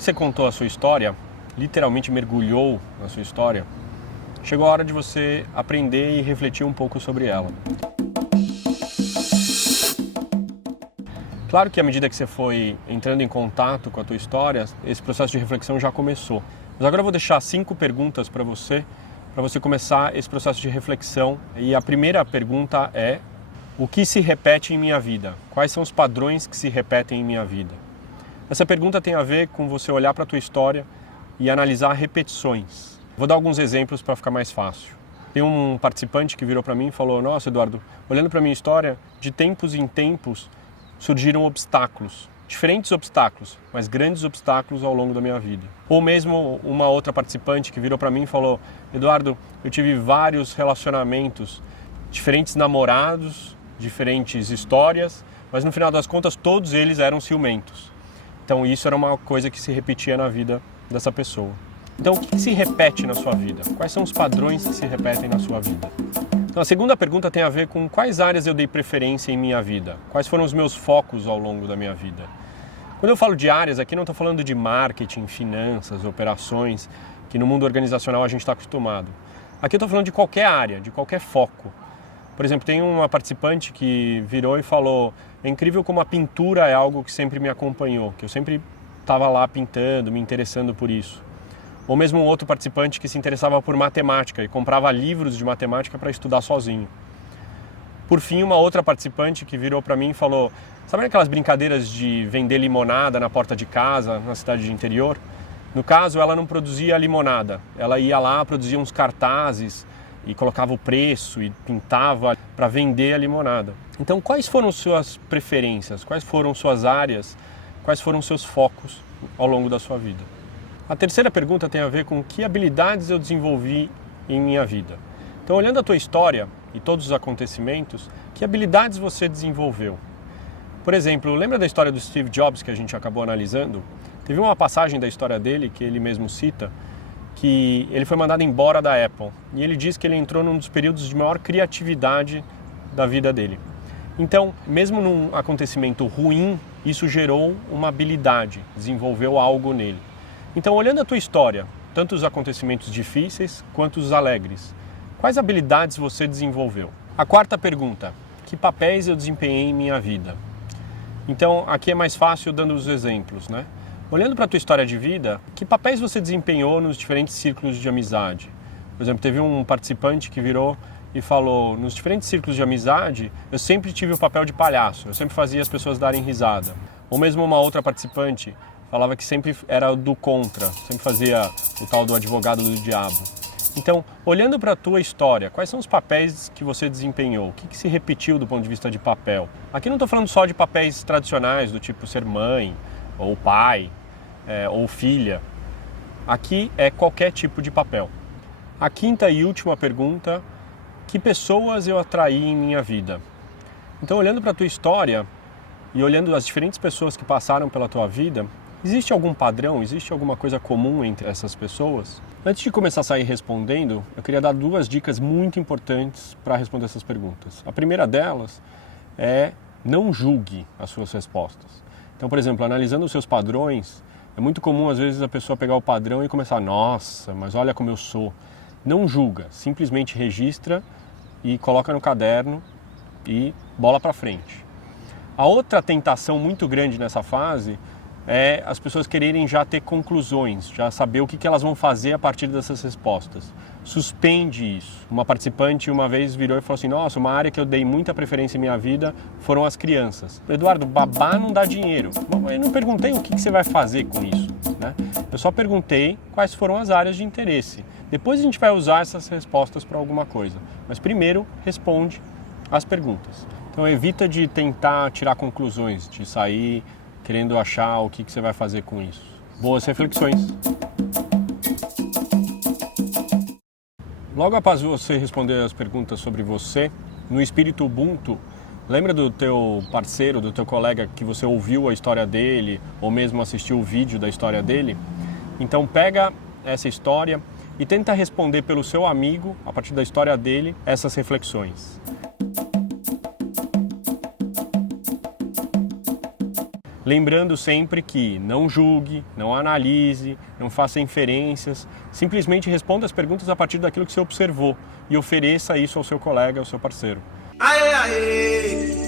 que você contou a sua história, literalmente mergulhou na sua história, chegou a hora de você aprender e refletir um pouco sobre ela. Claro que à medida que você foi entrando em contato com a tua história, esse processo de reflexão já começou. Mas agora eu vou deixar 5 perguntas para você começar esse processo de reflexão. E a primeira pergunta é: o que se repete em minha vida? Quais são os padrões que se repetem em minha vida? Essa pergunta tem a ver com você olhar para a tua história e analisar repetições. Vou dar alguns exemplos para ficar mais fácil. Tem um participante que virou para mim e falou: nossa, Eduardo, olhando para a minha história, de tempos em tempos surgiram obstáculos, diferentes obstáculos, mas grandes obstáculos ao longo da minha vida. Ou mesmo uma outra participante que virou para mim e falou: Eduardo, eu tive vários relacionamentos, diferentes namorados, diferentes histórias, mas no final das contas todos eles eram ciumentos. Então isso era uma coisa que se repetia na vida dessa pessoa. Então o que se repete na sua vida? Quais são os padrões que se repetem na sua vida? Então, a segunda pergunta tem a ver com quais áreas eu dei preferência em minha vida, quais foram os meus focos ao longo da minha vida. Quando eu falo de áreas aqui, não estou falando de marketing, finanças, operações, que no mundo organizacional a gente está acostumado. Aqui eu estou falando de qualquer área, de qualquer foco. Por exemplo, tem uma participante que virou e falou: é incrível como a pintura é algo que sempre me acompanhou, que eu sempre estava lá pintando, me interessando por isso. Ou mesmo um outro participante que se interessava por matemática e comprava livros de matemática para estudar sozinho. Por fim, uma outra participante que virou para mim e falou: sabe aquelas brincadeiras de vender limonada na porta de casa, na cidade de interior? No caso, ela não produzia limonada. Ela ia lá, produzia uns cartazes e colocava o preço e pintava para vender a limonada. Então, quais foram suas preferências? Quais foram suas áreas? Quais foram seus focos ao longo da sua vida? A terceira pergunta tem a ver com que habilidades eu desenvolvi em minha vida. Então, olhando a tua história e todos os acontecimentos, que habilidades você desenvolveu? Por exemplo, lembra da história do Steve Jobs que a gente acabou analisando? Teve uma passagem da história dele, que ele mesmo cita, que ele foi mandado embora da Apple. E ele diz que ele entrou num dos períodos de maior criatividade da vida dele. Então, mesmo num acontecimento ruim, isso gerou uma habilidade, desenvolveu algo nele. Então, olhando a tua história, tanto os acontecimentos difíceis quanto os alegres, quais habilidades você desenvolveu? A quarta pergunta: que papéis eu desempenhei em minha vida? Então, aqui é mais fácil dando os exemplos, né? Olhando para a tua história de vida, que papéis você desempenhou nos diferentes círculos de amizade? Por exemplo, teve um participante que virou e falou: nos diferentes círculos de amizade, eu sempre tive o papel de palhaço, eu sempre fazia as pessoas darem risada. Ou mesmo uma outra participante falava que sempre era do contra, sempre fazia o tal do advogado do diabo. Então, olhando para a tua história, quais são os papéis que você desempenhou? O que se repetiu do ponto de vista de papel? Aqui não estou falando só de papéis tradicionais, do tipo ser mãe, ou pai, ou filha. Aqui é qualquer tipo de papel. A quinta e última pergunta: que pessoas eu atraí em minha vida? Então, olhando para a tua história e olhando as diferentes pessoas que passaram pela tua vida, existe algum padrão, existe alguma coisa comum entre essas pessoas? Antes de começar a sair respondendo, eu queria dar 2 dicas muito importantes para responder essas perguntas. A primeira delas é: não julgue as suas respostas. Então, por exemplo, analisando os seus padrões, é muito comum às vezes a pessoa pegar o padrão e começar: nossa, mas olha como eu sou. Não julga, simplesmente registra e coloca no caderno e bola para frente. A outra tentação muito grande nessa fase é as pessoas quererem já ter conclusões, já saber o que elas vão fazer a partir dessas respostas. Suspende isso. Uma participante uma vez virou e falou assim: nossa, uma área que eu dei muita preferência em minha vida foram as crianças. Eduardo, babá não dá dinheiro. Eu não perguntei o que você vai fazer com isso, né? Eu só perguntei quais foram as áreas de interesse. Depois a gente vai usar essas respostas para alguma coisa. Mas primeiro, responde as perguntas. Então evita de tentar tirar conclusões, de sair querendo achar o que você vai fazer com isso. Boas reflexões! Logo após você responder as perguntas sobre você, no espírito Ubuntu, lembra do teu parceiro, do teu colega que você ouviu a história dele ou mesmo assistiu o vídeo da história dele? Então pega essa história e tenta responder pelo seu amigo, a partir da história dele, essas reflexões. Lembrando sempre que não julgue, não analise, não faça inferências, simplesmente responda as perguntas a partir daquilo que você observou e ofereça isso ao seu colega, ao seu parceiro. Aê, aê.